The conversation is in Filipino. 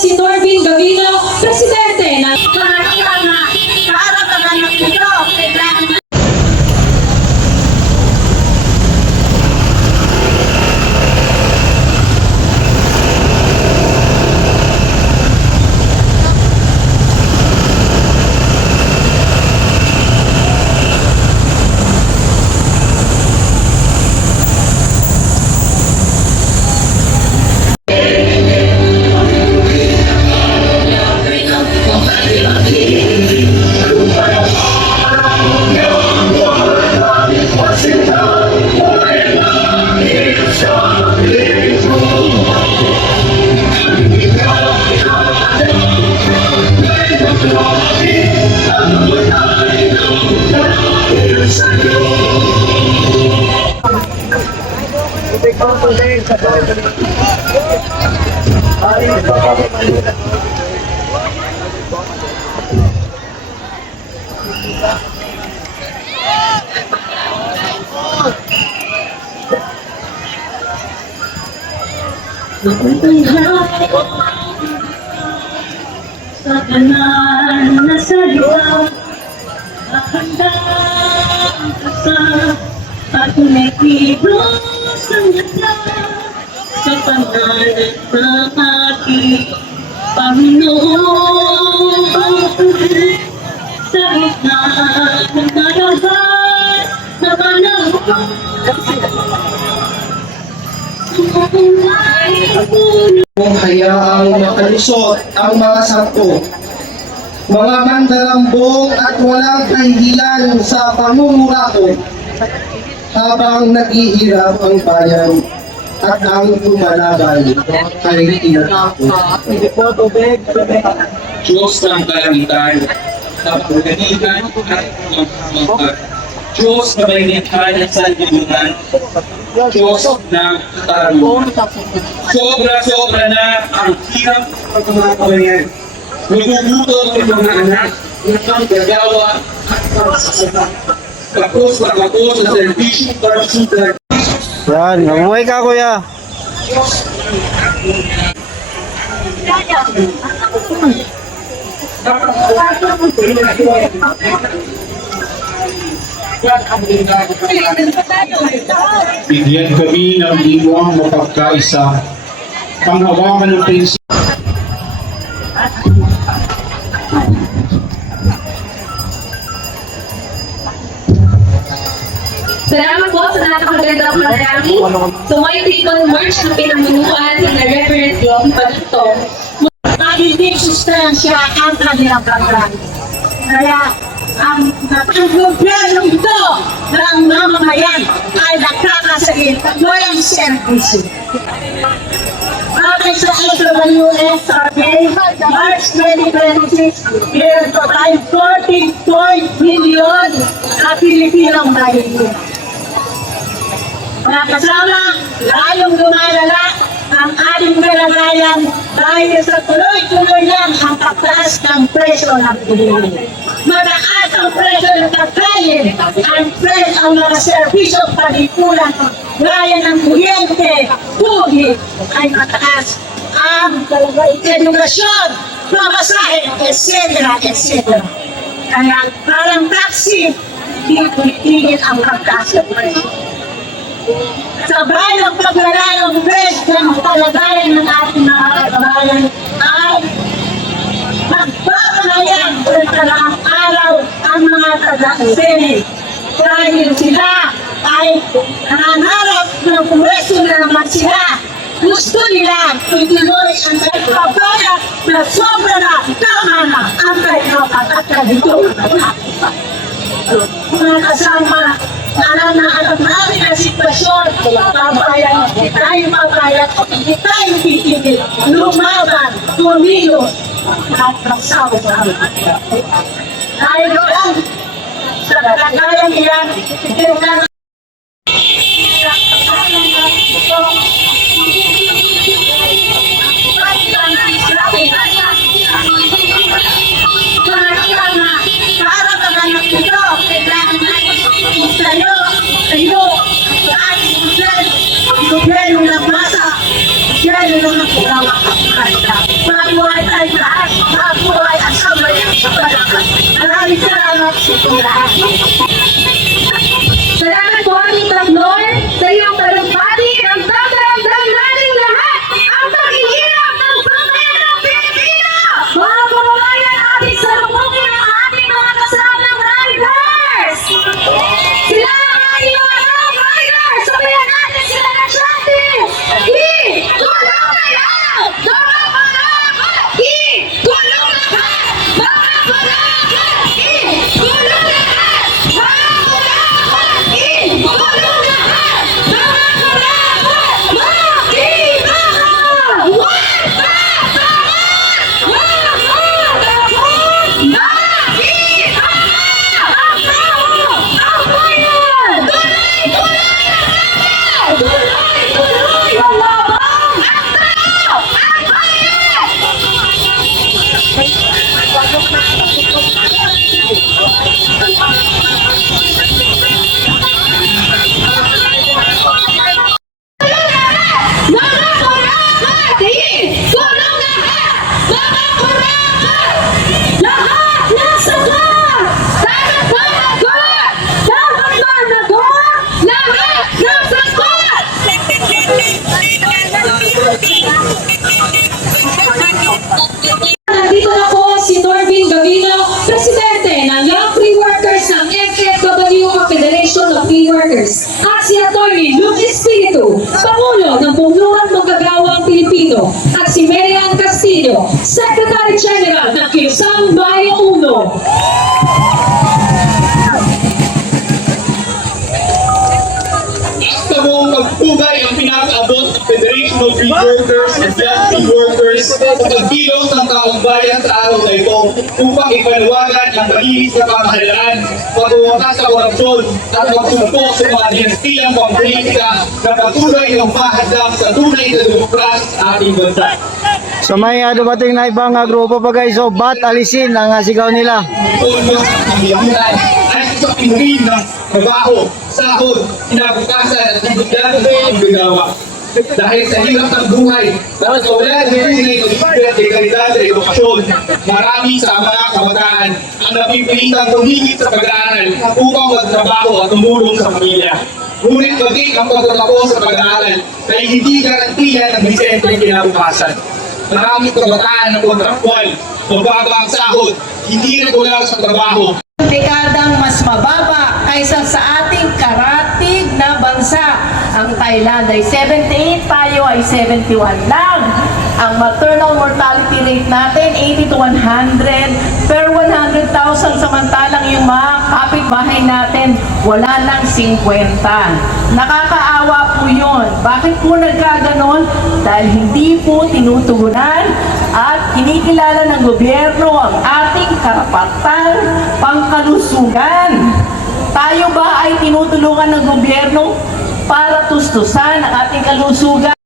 si Norvin Gavino, Presidente ng sa kanan na salita, handa ang kasal at kumikilos ang ganda sa pangalan ng ating Panginoon. Sa gitna ng karaban na panahon, kung hayaang makalusot ang mga sangko, mga mandarambong at walang kahihilan sa pamumurato habang naghihirap ang bayan at ang lumalaban ay tinatapos. Diyos ng kalangitan, kapaganitan at magmamahal. Diyos na may likha ng sanlibutan, Diyos ng katarungan. Sobra-sobra na ang hirap ng mga kabayan. Nagugutom ang mga anak ng gagawa at pagsasaka. Tapos sa servisyo para sa Yan, mabuhay ka kuya. Bigyan kami ng diwang mapagkaisa, panghawakan ng prinsipyo. Salamat po sa napakagandang panayami. Sumayo dito ang march na pinamunuan ni Reverend Glock Palito. Hindi sustansya ang kanilang program. Kaya ang gobyerno ito ng mamamayan ay nakakasagin walang servisyo. Ayon sa SWSRB, March 2026, meron pa tayong 14 million na Pilipinong bayan. Mga kasama, layong lumalala ang ating kalagayan dahil sa tuloy-tuloy lang ang pagtaas ng presyo ng bilihin. Mataas ang presyo ng pagkain, ang mga serbisyong panlipunan, gaya ng kuryente, tubig ay mataas, ang edukasyon, pamasahe, etc. etc. Kaya parang taxi, hindi tumitigil ang pagtaas ng presyo. Sabay ng paglalala ng presyo ng kalagayan ng ating mga kababayan ay magpapalayan sa talagang araw ang mga taga-Senate dahil sila ay nangarap ng pwesto na naman sila. Gusto nila ituloy ang nagpapayak na sobra na tama na ang kailangan at kagito. Mga kasama, alam na alam namin ang sitwasyon, kabayan, hindi tayo mabayad, hindi tayo titigil, lumaban, tumilos, at magsawa sa amin. Dahil lang, sa kalagayan niyan, hindi na gobyerno ng masa, gobyerno ng pagkakakita. tayong lahat mabuhay at sabay sa palakas. Maraming salamat sa inyong lahat. Salamat po aming Taglor sa iyong talumpati ng daramdam nating lahat ang paghihirap ng pambayang Pilipino! Mga kababayan, ating salubungin ang ating mga kasamang riders! Sila ang ating mga riders! Sabayan natin sila ng chanting! Tulong kayo! Mga kababayan! Tulong lahat! Mga kababayan! Tulong lahat! Mga Nandito na po si Norvin Gavino, Presidente ng Young Free Workers ng FFW o Federation of Free Workers, at si Atty. Luke Espiritu, Pangulo ng Pumulong Manggagawang Pilipino, at si Marian Castillo, Secretary General ng Kilusang Bayo 1. Sa buong pagpugay ang pinakaabot ng Federation of Free Workers and Young Free Workers sa pagbilos ng taong bayan sa araw na ito upang ipanawagan ang malinis na pamahalaan, pagwawakas sa korupsyon at pagsumpok sa mga dinastiyang pampolitika na patuloy ng mahadlang sa tunay na demokrasya sa ating bansa. So may dumating na ibang grupo pa guys. So bat alisin ang sigaw nila. Tulong ang lipunan ay sa pinurin ng trabaho, sahod, kinabukasan at ibigyan ng gagawa. Dahil sa hirap ng buhay, dapat wala na rin ng kalidad at edukasyon. Marami sa mga kabataan ang napipilitang tumigit sa pag-aaral upang magtrabaho at tumulong sa pamilya. Ngunit maging ang pagtatapos sa pag-aaral ay hindi garantiya ng disenteng kinabukasan. Maraming kabataan ng kontraktual, mababa ang sahod, hindi regular sa trabaho. Dekadang mas mababa kaysa sa ating karatig na bansa. Ang Thailand ay 78, tayo ay 71 lang. Ang maternal mortality rate natin 80 to 100 per 100,000, samantalang yung mga kapitbahay natin wala nang 50. Nakakaawa po yun. Bakit po nagkaganon? Dahil hindi po tinutugunan at kinikilala ng gobyerno ang ating karapatang pangkalusugan. Tayo ba ay tinutulungan ng gobyerno para tustusan ang ating kalusugan?